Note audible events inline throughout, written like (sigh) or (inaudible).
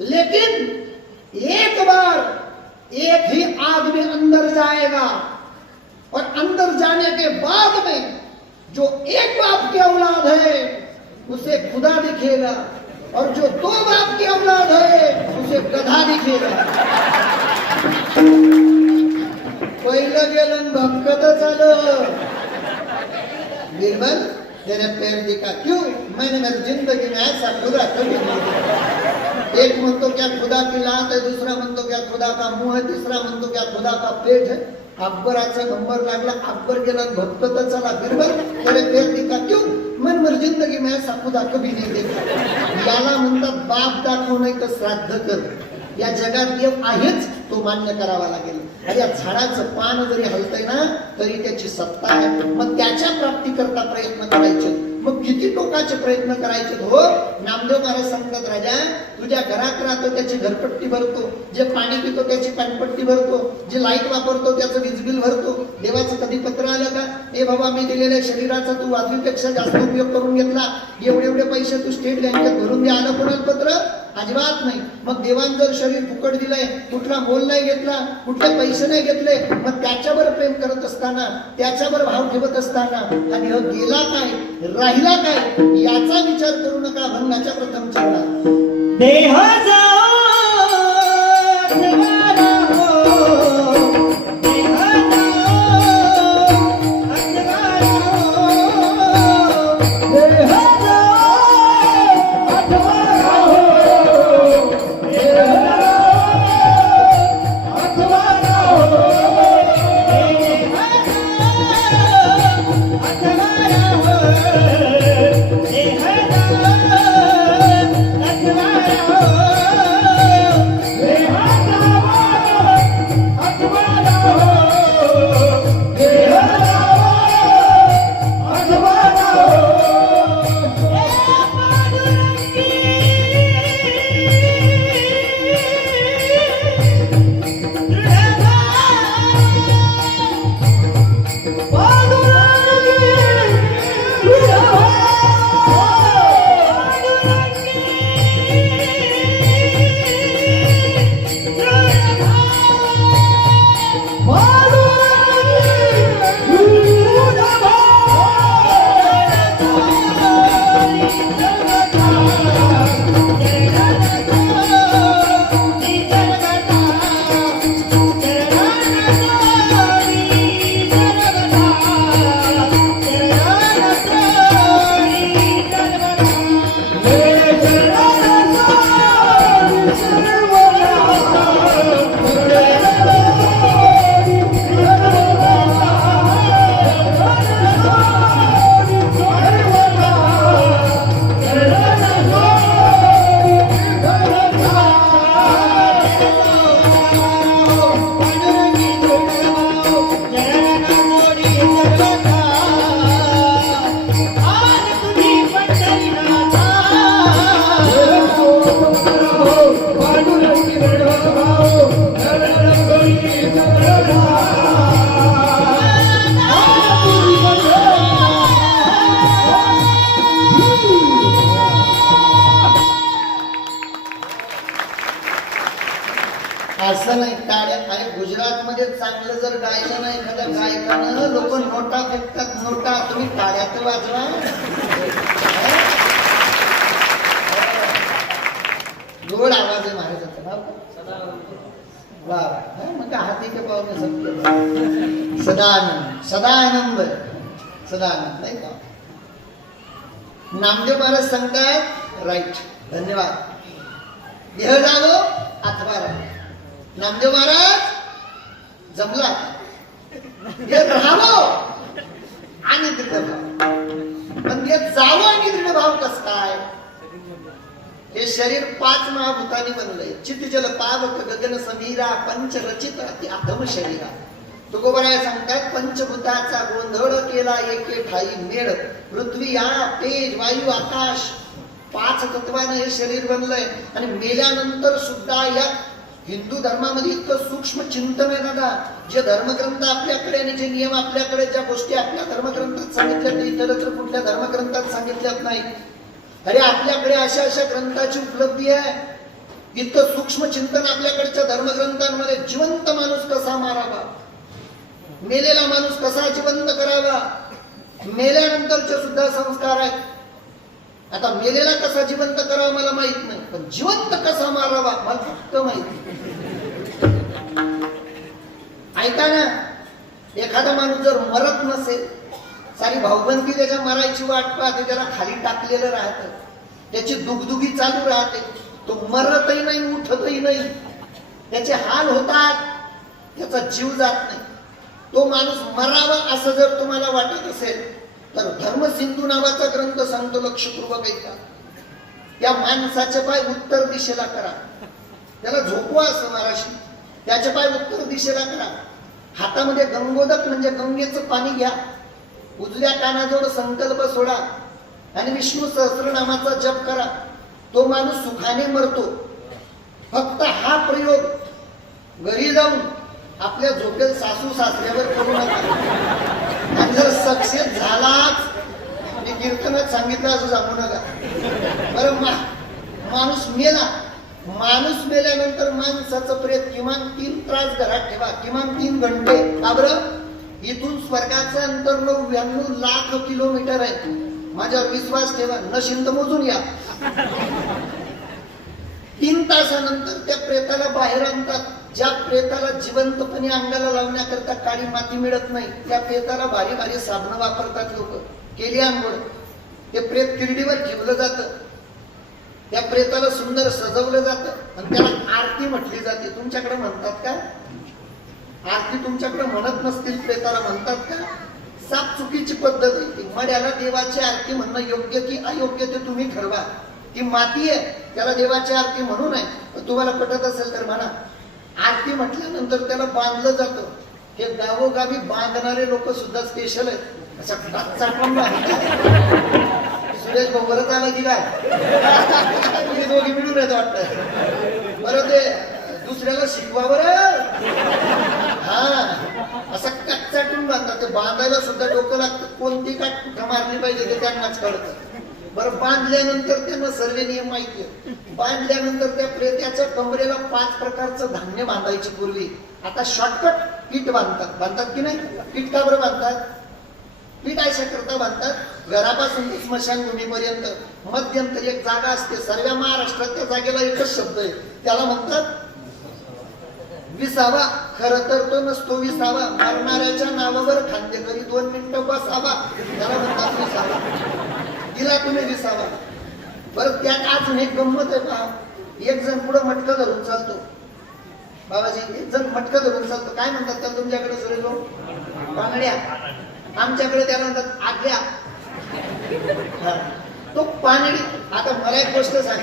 लेकिन एक बार एक ही आदमी अंदर जाएगा और अंदर जाने के बाद में जो एक बाप की औलाद है, उसे खुदा दिखेगा। और जो दो बाप की औलाद है, उसे गधा दिखेगा। तेरे पैर दिखा क्यों? मैंने मेरी ज़िंदगी में ऐसा खुदा कभी नहीं देखा। एक म्हणतो क्या खुदा की लात है दूसरा म्हणतो क्या खुदा का मुंह है तिसरा म्हणतो क्या खुदा का पेट है अकबराचा नंबर लागला अकबर गेला भक्त तर चला बिरबल त्याने पैर दिखा क्यों? मन मेरी जिंदगी में ऐसा कभी याला म्हणतात बाप दाखव नाही तर श्राद्ध कर. या जगात देव आहेच तो मान्य करावा लागेल. आणि या झाडाचं पान जरी हलतंय ना तरी त्याची सत्ता आहे. मग त्याच्या प्राप्तीकरता प्रयत्न करायचे. मग किती टोकाचे प्रयत्न करायचे हो नामदेव महाराज सांगतात राजा तुझ्या घरात राहतो त्याची घरपट्टी भरतो. जे पाणी पितो त्याची पाणपट्टी भरतो. जे लाइट वापरतो त्याचं वीज बिल भरतो. देवाचं कधी पत्र आलं का? हे बाबा मी दिलेल्या शरीराचा तू वाजवीपेक्षा जास्त उपयोग करून घेतला. एवढे एवढे पैसे तू स्टेट बँकेत भरून द्या आलं कोणाला पत्र? अजिबात नाही. मग देवान जर शरीर फुकट दिलंय कुठला मोल नाही घेतला कुठले पैसे नाही घेतले मग त्याच्यावर प्रेम करत असताना त्याच्यावर भाव ठेवत असताना आणि हा गेला काय राहिला काय याचा विचार करू नका भंगाच्या प्रथम चरणात. देह असं नाही काड्या आणि गुजरात मध्ये चांगलं जर गायलं नाही एखाद्या गायकानं लोक नोटा फेकतात नोटा. तुम्ही काड्या तर वाजवा. गोड आवाज आहे महाराजाचा नाव का? वा वा. मग म्हणजे हाती के पाहुणे सत्य. सदानंद सदानंद. सदानंद नाही का? नामदेव महाराज सांगतायत राईट धन्यवाद. देह जागो अथवा राईट नामदेव महाराज जमला. हे राहावं. आणि दृढ भाव पण हे जावं आणि दृढ भाव कस काय? हे शरीर पाच महाभूतांनी बनलंय. चित्त जल पावक गगन समीरा पंच रचित अति अधम शरीरा. तुकोबराय सांगतात पंचभूताचा गोंधळ केला एके ठाई मेळ पृथ्वी या तेज वायू आकाश. पाच तत्वानं हे शरीर बनलंय. आणि मेल्यानंतर सुद्धा या हिंदू धर्मामध्ये इतकं सूक्ष्म चिंतन आहे दादा जे धर्मग्रंथ आपल्याकडे आणि जे नियम आपल्याकडे ज्या गोष्टी आपल्या धर्मग्रंथात सांगितल्या नाही इतरत्र कुठल्या धर्मग्रंथात सांगितल्यात नाही अरे आपल्याकडे अशा अशा ग्रंथाची उपलब्धी आहे. इतकं सूक्ष्म चिंतन आपल्याकडच्या धर्मग्रंथांमध्ये जिवंत माणूस कसा मारावा? मेलेला माणूस कसा जिवंत करावा? मेल्यानंतरचे सुद्धा संस्कार आहेत. आता मेलेला कसा जिवंत करावा मला माहीत नाही पण जिवंत कसा मारावा मला फक्त माहिती ऐका ना एखादा माणूस जर मरत नसेल सारी भाऊबंदी त्याच्या मरायची वाट पाहते त्याला खाली टाकलेलं राहतं त्याची दुगदुगी चालू राहते तो मरतही नाही उठतही नाही. त्याचे हाल होतात त्याचा जीव जात नाही. तो माणूस मरावा असं जर तुम्हाला वाटत असेल तर धर्मसिंधू नावाचा ग्रंथ सांगतो लक्षपूर्वक ऐका. त्या माणसाचे पाय उत्तर दिशेला करा. त्याला झोपवा असं महाराष्ट्र त्याचे पाय उत्तर दिशेला करा. हातामध्ये गंगोदक म्हणजे गंगेचं पाणी घ्या. उजव्या कानाजवळ संकल्प सोडा. आणि विष्णू सहस्रनामाचा जप करा. तो माणूस सुखाने मरतो. फक्त हा प्रयोग. घरी जाऊन आपल्या झोपेल सासू सासऱ्यावर करू नका. आणि जर सक्सेस झालाच. मी कीर्तनात सांगितलं असं सांगू नका. बरं मा माणूस मेला. माणूस मेल्यानंतर माणसाचं प्रेत किमान तीन त्रास घरात ठेवा. किमान तीन घंटे. का बरं? इथून स्वर्गाचं अंतर नव्याण्णव लाख किलोमीटर आहे. माझ्यावर विश्वास ठेवा. न शिंद मोजून या. तीन तासानंतर त्या प्रेताला बाहेर आणतात. ज्या प्रेताला जिवंतपणे अंगाला लावण्याकरता काळी माती मिळत नाही त्या प्रेताला भारी भारी साधनं वापरतात लोक. केली आंघोळ. ते प्रेत किरडीवर ठेवलं जातं. त्या प्रेताला सुंदर सजवलं जातं आणि त्याला आरती म्हटली जाते. तुमच्याकडे म्हणतात का? आरती तुमच्याकडे म्हणत नसतील प्रेताला म्हणतात का? साप चुकीची पद्धत आहे. मड्याला देवाची आरती म्हणणं योग्य की अयोग्य ते तुम्ही ठरवा. ती माती आहे त्याला देवाची आरती म्हणू नये. तुम्हाला पटत असेल तर म्हणा. आरती म्हटल्यानंतर त्याला बांधलं जातं. हे गावोगावी बांधणारे लोक सुद्धा स्पेशल आहेत. असा सुरेश भाऊ परत आला की काय? तुम्ही दोघी मिळून येत वाटत. बरं ते दुसऱ्याला शिकवा बरं. हा. असा कच्चाटून बांधतात ते बांधायला सुद्धा डोकं लागतं. कोणती काट कुठं मारली पाहिजे ते त्यांनाच कळतं. बरं बांधल्यानंतर त्यांना सर्व नियम माहिती आहेत. बांधल्यानंतर त्या प्रेत्याच्या कमरेला पाच प्रकारचं धान्य बांधायची पूर्वी. आता शॉर्टकट पीठ बांधतात. बांधतात की नाही? पीठ का बरं बांधतात? पीठ अशा करता बांधतात घरापासून स्मशानभूमीपर्यंत मध्यंतरी एक जागा असते सर्व महाराष्ट्रात त्या जागेला एकच शब्द आहे. त्याला म्हणतात विसावा. खर तर तो नसतो विसावा. मरणाऱ्याच्या नावावर खांदेकरी दोन मिनिटं बसावा. त्याला म्हणतात विसावा. तिला तुम्ही विसावा बरं त्यात अजून एक गंमत आहे पहा. एक जण पुढं मटकं धरून चालतो. बाबाजी एक जण मटकं धरून चालतो. काय म्हणतात त्याला तुमच्याकडे सुरेश भाऊ बांगड्या. आमच्याकडे त्याला म्हणतात आज्ञा तो पानडी आता मला एक गोष्ट सांग.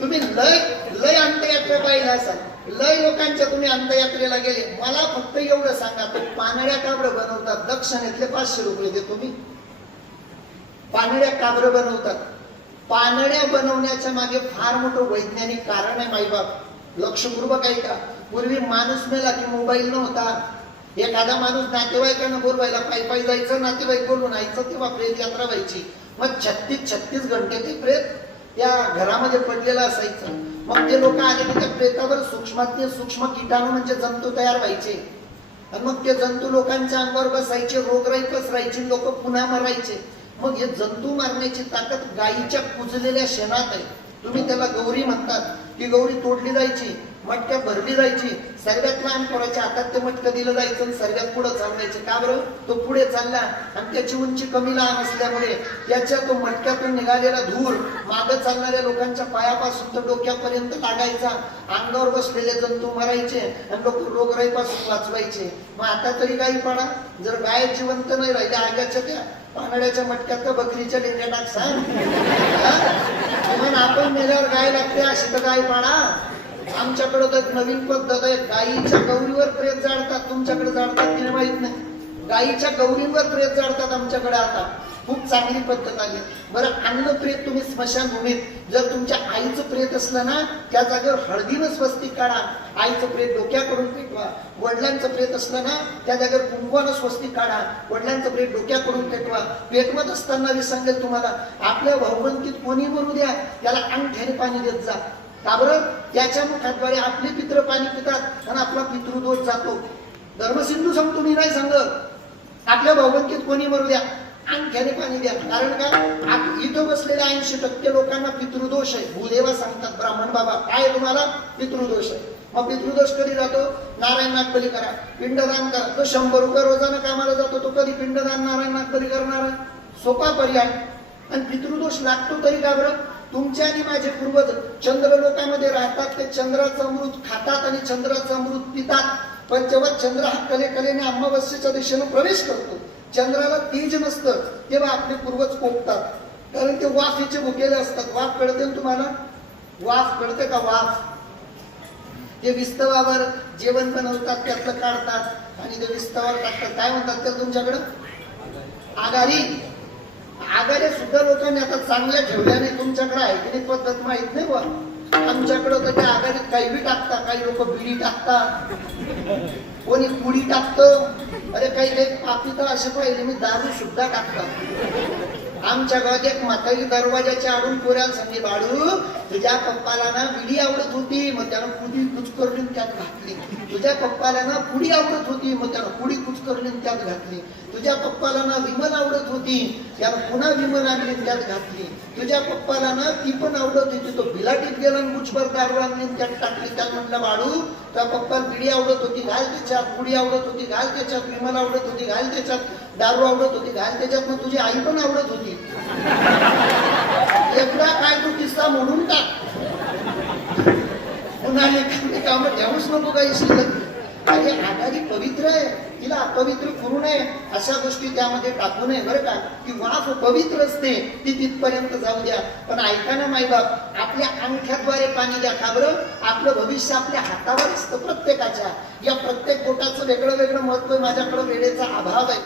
तुम्ही लय लय अंतयात्रा पाहिला असाल. लय लोकांच्या तुम्ही अंतयात्रेला गेले. मला फक्त एवढं सांगा तो पानड्या काबरं बनवतात? दक्षिणेतले पाचशे रुपये देतो मी. पानड्या काबरं बनवतात? पानड्या बनवण्याच्या मागे फार मोठं वैज्ञानिक कारण आहे माईबाप. लक्षपूर्वक ऐका. पूर्वी माणूस मेला की मोबाईल नव्हता. एखादा माणूस नातेवाईकांना बोलवायला पायी पायी जायचं नातेवाईक बोलून यायचं तेव्हा प्रेत यात्रा व्हायची. मग छत्तीस छत्तीस घंटे ते प्रेत त्या घरामध्ये पडलेलं असायचं. मग ते लोक आले की त्या प्रेतावर सूक्ष्मातले सूक्ष्म किटाणू म्हणजे जंतू तयार व्हायचे. आणि मग ते जंतू लोकांच्या अंगावर बसायचे रोगराई पसरायची लोक पुन्हा मरायचे. मग हे जंतू मारण्याची ताकद गायीच्या कुजलेल्या शेणात आहे. तुम्ही त्याला गौरी म्हणतात. ती गौरी तोडली जायची मटक्या भरली जायची सर्वात लहान पोराच्या हातात ते मटकं दिलं जायचं आणि सर्वात पुढे चालवायचे का बरं? तो पुढे चालला आणि त्याची उंची कमी लहान असल्यामुळे त्याच्या तो मटक्यातून निघालेला धूर मागं चालणाऱ्या लोकांच्या पायापासून तर डोक्यापर्यंत लागायचा. अंगावर बसलेले जंतू मरायचे आणि लोक रोगराईपासून वाचवायचे. मग आता तरी गायी पडा. जर गाय जिवंत नाही राहिल्या आगाच्या त्या पानड्याच्या मटक्यात तर बकरीच्या लेंड्या टाक सांग म्हणून आपण मेल्यावर गाय लागते अशी तर गाय पाडा आमच्याकडं तर नवीन पद्धत आहे गायीच्या गौरीवर प्रेत जाळतात तुमच्याकडे जाळतात की नाही माहीत नाही. गाईच्या गौरीवर प्रेत जाडतात आमच्याकडे आता. खूप चांगली पद्धत आली. बरं अन्न प्रेत तुम्ही स्मशानभूमीत जर तुमच्या आईचं प्रेत असलं ना त्या जागेवर हळदीनं स्वस्तिक काढा. आईचं प्रेत डोक्याकडून पेटवा. वडिलांचं प्रेत असलं ना त्या जागेवर कुंकवानं स्वस्तिक काढा. वडिलांचं प्रेत डोक्याकडून पेटवा. पेटवत असताना मी सांगेल तुम्हाला आपल्या भाऊबंदीत कोणी बनू द्या त्याला अंगठ्याने पाणी देत जा. का बरं? त्याच्या मुखाद्वारे आपले पित्र पाणी पितात आणि आपला पितृदोष जातो. धर्मसिंधू सांगतो मी नाही सांगत. आपल्या भौगंतीत कोणी मरू द्या? आणख्याने पाणी द्या. कारण का? इथं बसलेल्या ऐंशी टक्के लोकांना पितृदोष आहे. भूदेवा सांगतात ब्राह्मण बाबा काय तुम्हाला? पितृदोष आहे. मग पितृदोष कधी जातो? नारायण नागपली करा. पिंडदान करा. तो शंभर रुपये रोजानं कामाला जातो तो कधी पिंडदान नारायण नागपली करणार? सोपा पर्याय. आणि पितृदोष लागतो तरी का बरं? तुमचे आणि माझे पूर्वज चंद्र लोकांमध्ये राहतात ते चंद्राचं अमृत खातात आणि चंद्राचं अमृत पितात. पण जेव्हा चंद्र हा कले कलेने अमावस्येच्या दिशेनं प्रवेश करतो. चंद्राला तेज नसतं तेव्हा आपले पूर्वज कोपतात कारण ते वाफ वाफेचे भुकेले असतात. वाफ कळते ना तुम्हाला? वाफ कळते का वाफ? ते विस्तवावर जेवण बनवतात त्यातलं काढतात आणि ते विस्तवावर टाकतात काय म्हणतात त्याला तुमच्याकडं? आघाडी. आघाड्या सुद्धा लोकांनी आता चांगल्या ठेवल्याने तुमच्याकडे आहे की नाही पद्धत माहीत नाही बा आमच्याकडं त्याच्या आघाडीत काही बी टाकता काही लोक बिडी टाकतात कोणी पुडी टाकतं. अरे काही काही पापी तर असे पाहिले मी दारू सुद्धा टाकतात आमच्या गावात एक म्हातारी दरवाजाच्या आडून पोऱ्याला सांगली बाळू तुझ्या पप्पाला ना विडी आवडत होती मग त्यानं पुडी कुचकरून त्यात घातली. तुझ्या पप्पाला ना पुडी आवडत होती मग त्यानं पुडी कुचकरली त्यात घातली. तुझ्या पप्पाला ना विमल आवडत होती त्यानं पुन्हा विमल आणली त्यात घातली. तुझ्या पप्पाला ना ती पण आवडत होती तो बिलाटीत गेला आणि दारू आणली त्यात टाकली. त्यात म्हटलं बाळू त्या पप्पाला बिडी आवडत होती घाल त्याच्यात. पुडी आवडत होती घाल त्याच्यात. विमल आवडत होती घाल त्याच्यात. दारू आवडत होती घाल त्याच्यात. मग तुझी आई पण आवडत होती. (laughs) एकदा काय तू किस्सा म्हणून टाक. कामं ठेवूच नको काही शिल्लक अरे आघाडी पवित्र आहे तिला अपवित्र करू नये अशा गोष्टी त्यामध्ये टाकू नये बरं का? की वाफ पवित्र असते ती तिथपर्यंत जाऊ द्या. पण ऐका ना माईबाप आपल्या अंगठ्याद्वारे पाणी द्या. का बरं? आपलं भविष्य आपल्या हातावर असतं प्रत्येकाच्या. या प्रत्येक गोटाचं वेगळं वेगळं महत्त्व आहे माझ्याकडं वेळेचा अभाव आहे.